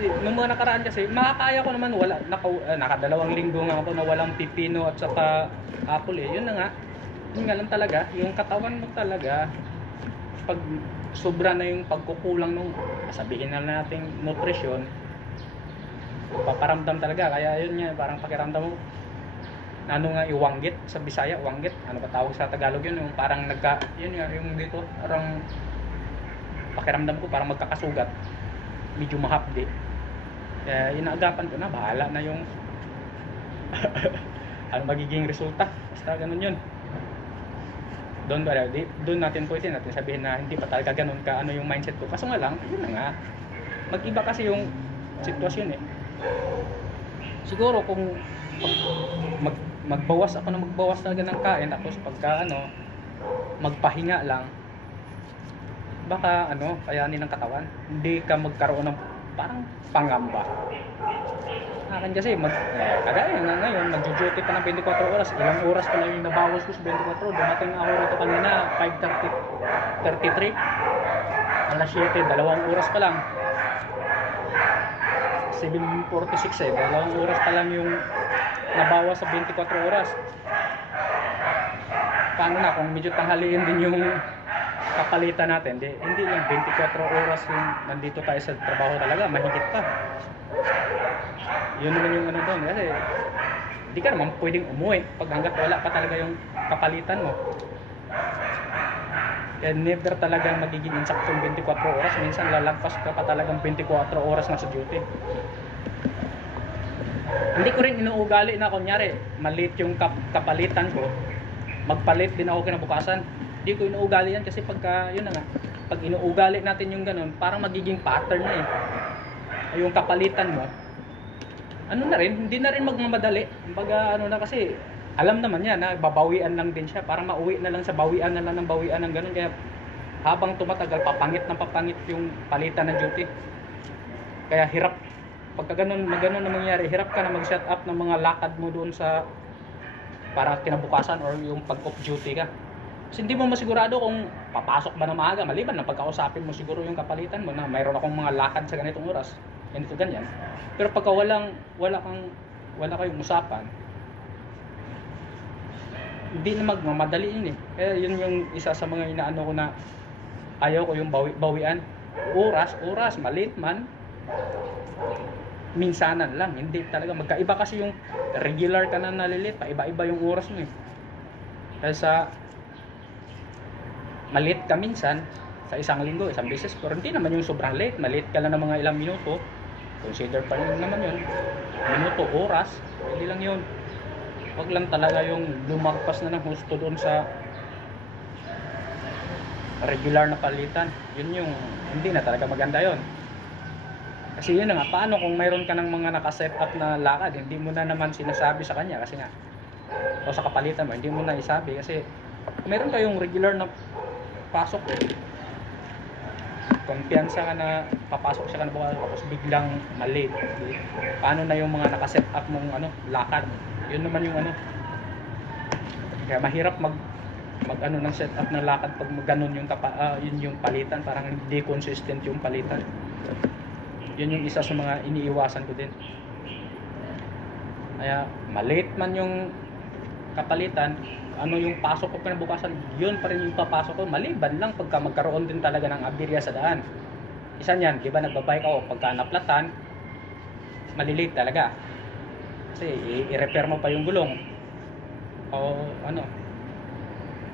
Kasi nung mga nakaraan kasi, makakaya ko naman nakadalawang linggo nga ako na walang pipino at saka apple eh. Yun na nga. Yun nga lang talaga, yung katawan mo talaga, pag sobra na yung pagkukulang nung, sabihin na natin nutrisyon, paparamdam talaga. Kaya yun nga, parang pakiramdam mo, ano nga, iwanggit sa Bisaya, wanggit, ano ba tawag sa Tagalog yun, yung parang yun nga, yung dito, parang pakiramdam ko parang magkakasugat, medyo mahapdi. Kaya inaagapan ko na, bahala na yung ano magiging resulta, basta ganun yun. Doon natin pwede natin sabihin na hindi pa talaga ganun ka ano yung mindset ko. Kaso nga lang, yun na nga, mag-iba kasi yung sitwasyon eh. Siguro kung magbawas ako na magbawas talaga ng kain, tapos pagka magpahinga lang, baka kayanin ng katawan, hindi ka magkaroon ng parang pangamba. Akin kasi kagaya nga ngayon, mag-duty pa ng 24 oras. Ilang oras pa lang yung nabawas ko sa 24. Dumating ako rito kanina 5:33, alas 7, 2 oras pa lang. 7:46 eh, 2 oras pa lang yung nabawas sa 24 oras. Paano na kung medyo tanghaliin din yung kapalitan natin? Hindi lang 24 oras yung nandito tayo sa trabaho talaga, mahigit pa. Yun naman yung doon, kasi hindi ka naman pwedeng umuwi pag hanggat wala pa talaga yung kapalitan mo. Kaya never talagang magiging insaktong 24 oras. Minsan lalagpas ka pa talagang 24 oras na sa duty. Hindi ko rin inuugali na kunyari maliit yung kapalitan ko, magpalit din ako kinabukasan. Hindi ko inuugali yan kasi yun na nga, pag inuugali natin yung ganun, parang magiging pattern na eh. Yung kapalitan mo, hindi na rin magmamadali. Kumbaga kasi alam naman niya na babawian lang din siya, para mauwi na lang sa bawian na lang ng bawian ng ganun. Kaya habang tumatagal, papangit yung palitan ng duty. Kaya hirap pagka ganun na mangyayari, hirap ka na mag-set up ng mga lakad mo doon para kinabukasan or yung pag-off duty ka. Kasi hindi mo masigurado kung papasok ba na maaga, maliban na pagkausapin mo siguro yung kapalitan mo na mayroon akong mga lakad sa ganitong oras, ganito ganyan. Pero pagka wala kayong usapan, hindi na magmamadali yun eh. Kaya yun yung isa sa mga inaano ko na ayaw ko yung bawian. Oras, maliit man, minsanan lang, hindi talaga magkaiba kasi yung regular ka na nalilit, iba-iba yung oras mo eh. Kaya sa maliit ka minsan sa isang linggo, isang beses, pero hindi naman yung sobrang late, maliit ka lang ng mga ilang minuto, consider pa rin naman yun, minuto, oras, hindi lang yun. Wag lang talaga yung lumagpas na ng husto doon sa regular na palitan. Yun yung hindi na talaga maganda yun. Kasi yun na nga, paano kung mayroon ka ng mga nakaset up na lakad, hindi mo na naman sinasabi sa kanya kasi nga, o sa kapalitan mo, hindi mo na isabi kasi mayroon kayong regular na pasok eh. Kumpiyansa ka na papasok siya bukas, tapos biglang mali. Paano na yung mga nakaset up mong lakad? Yun naman yung Kaya mahirap mag ng set up ng lakad pag ganun yung yun yung palitan, parang hindi consistent yung palitan. Yun yung isa sa mga iniiwasan ko din. Kaya malate man yung kapalitan, yung pasok ko kinabukasan, yun pa rin yung papasok ko, maliban lang pagka magkaroon din talaga ng aberya sa daan. Isa niyan, di ba nagbabike ako, pagka naplatan, malilate talaga. Kasi i-repair mo pa yung gulong. O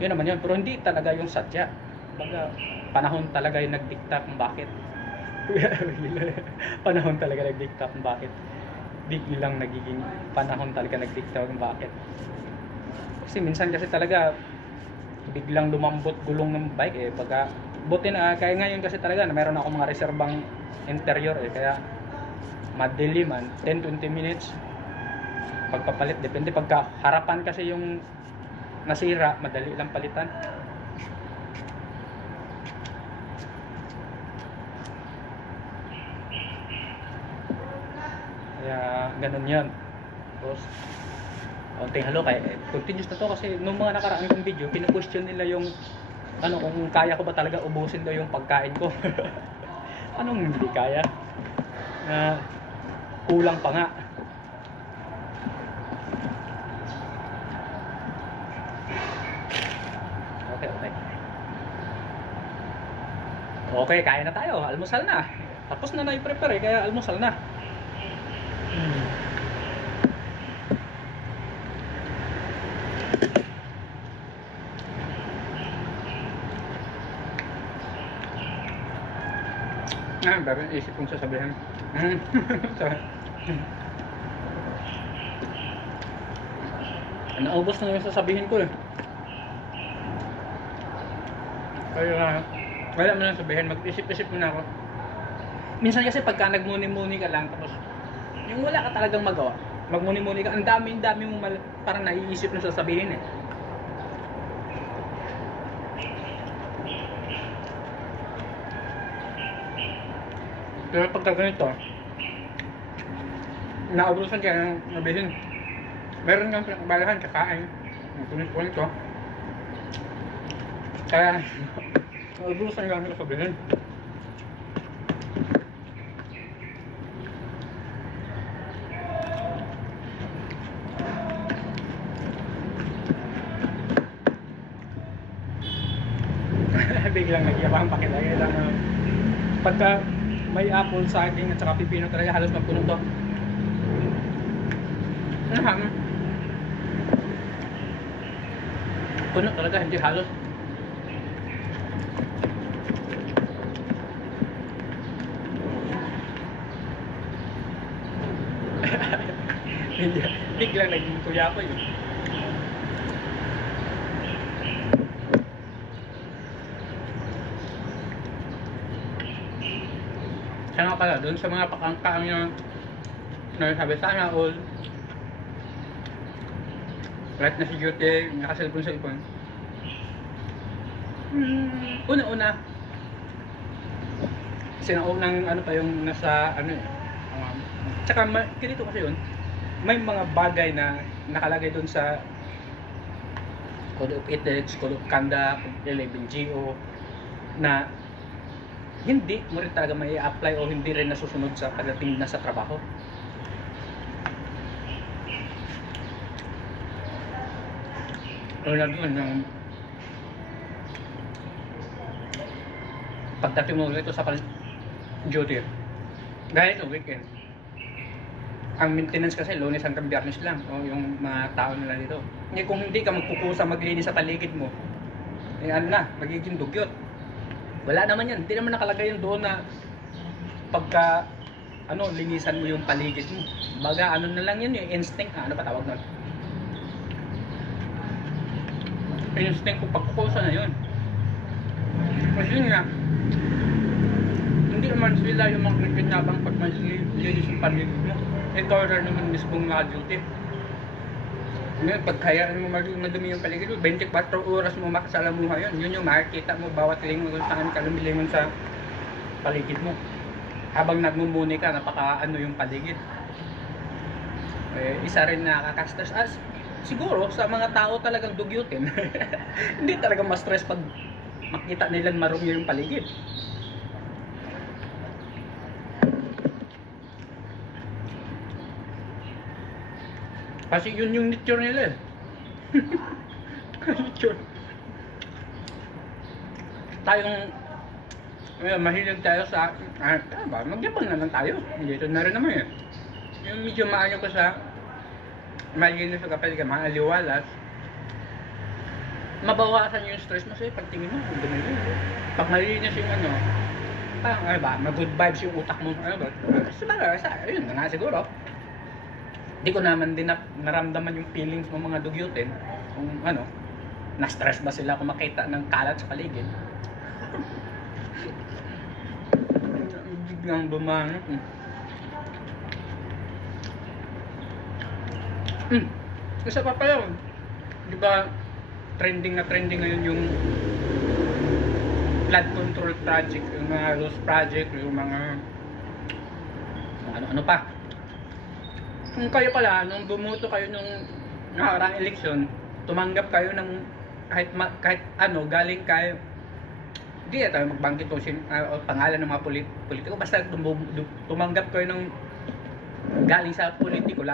yun naman yun, pero hindi talaga yung sadya. Baga, panahon talaga yung nagdikta kung bakit. Panahon talaga nagdikta kung bakit. Biglang nagiging panahon talaga nagdikta kung bakit. Kasi minsan kasi talaga biglang lumambot gulong ng bike eh, pagka buti na kaya ngayon kasi talaga na meron ako mga reserbang interior eh, kaya madali man 10-20 minutes pagpapalit, depende. Pagka harapan kasi yung nasira, madali lang palitan. Kaya ganun yun. Tapos konting halo, kaya continuous na to kasi nung mga nakaraan kong video, pinu-question nila yung kung kaya ko ba talaga ubusin daw yung pagkain ko. Anong hindi kaya? kulang pa nga. Okay, okay. Okay, kaya na tayo. Almusal na. Tapos na na-prepare kaya almusal na. Bakit isip kong sasabihin? Naubos na yung sasabihin ko eh. Kaya wala mo lang sabihin, mag-isip-isip muna ako. Minsan kasi pagka nagmuni-muni ka lang, tapos yung wala ka talagang magawa, magmuni-muni ka, ang dami mong parang naiisip na sasabihin eh. Pero pagka ganito, naubusan ka ng sabihin, meron kang pinakabalahan, kakain, magkunin ko. Kaya, naubusan ka ng sabihin. Biglang nagyabang pakilagay lang pagka may apple, saging at saka pipino talaga halos magpuno to. Puno talaga, hindi halos. Biglang naging kuya ko yun. Siya nga pala, doon sa mga pakangkaang yung sabi sana all right na si Jute, nakaselfon sa ipon. Una-una sinaunang ano pa yung nasa ano tsaka ganito kasi yun, may mga bagay na nakalagay doon sa Code of Ethics, Code of Conduct, 11GO na hindi mo rin talaga may apply o hindi rin nasusunod sa pagdating na sa trabaho. Tulad doon yung pagdating mo rito sa duty, dahil ito weekend, ang maintenance kasi Lunes hanggang Biyernes lang o yung mga tao nila dito. Kung hindi ka magkukusa maglinis sa paligid mo, eh ano na, magiging dugyot. Wala naman yan, hindi naman nakalagay yun doon na pagka linisan mo yung paligid mo. Baga ano na lang yun, yung instinct, ano pa tawag nun? Instinct ko pagkukusa na yun. Kasi yun nga, hindi naman sila yung mga kikinabang pag malinis yung paligid mo. Ikaw rin naman mismong naka-duty. Ngayon, pag hayaan mo madumi yung paligid mo, 24 oras mo makasalamuha yun. Yun yung makikita mo bawat lingon kung saan ka lumilingon sa paligid mo. Habang nagmumuni ka, napaka-ano yung paligid. Eh, isa rin nakaka-stress. Siguro, sa mga tao talagang dugyutin, hindi talaga ma-stress pag makita nilang marumi yung paligid. Kasi yun yung nature nila eh. Nature. Tayong mahilig tayo sa magyabang na lang tayo. Dito na rin naman eh. Yung medyo maano ko sa malinis sa kapal ka, maaliwalas, mabawasan yung stress mo sa'yo pag tingin mo, dumi mo. Pag malinis yung parang mag-good vibes yung utak mo, yun na nga siguro. Di ko naman din naramdaman yung feelings ng mga dugyutin kung na-stress ba sila kung makita ng kalat sa paligid. Biglang bumangot. Isa pa pala, di ba trending ngayon yung flood control project, yung mga rose project, yung mga ano pa. Kung kayo pala, nung bumuto kayo nung nakaraang eleksyon, tumanggap kayo ng kahit galing kayo Hindi na tayo magbanggit o pangalan ng mga politiko. Basta tumanggap kayo ng galing sa politiko.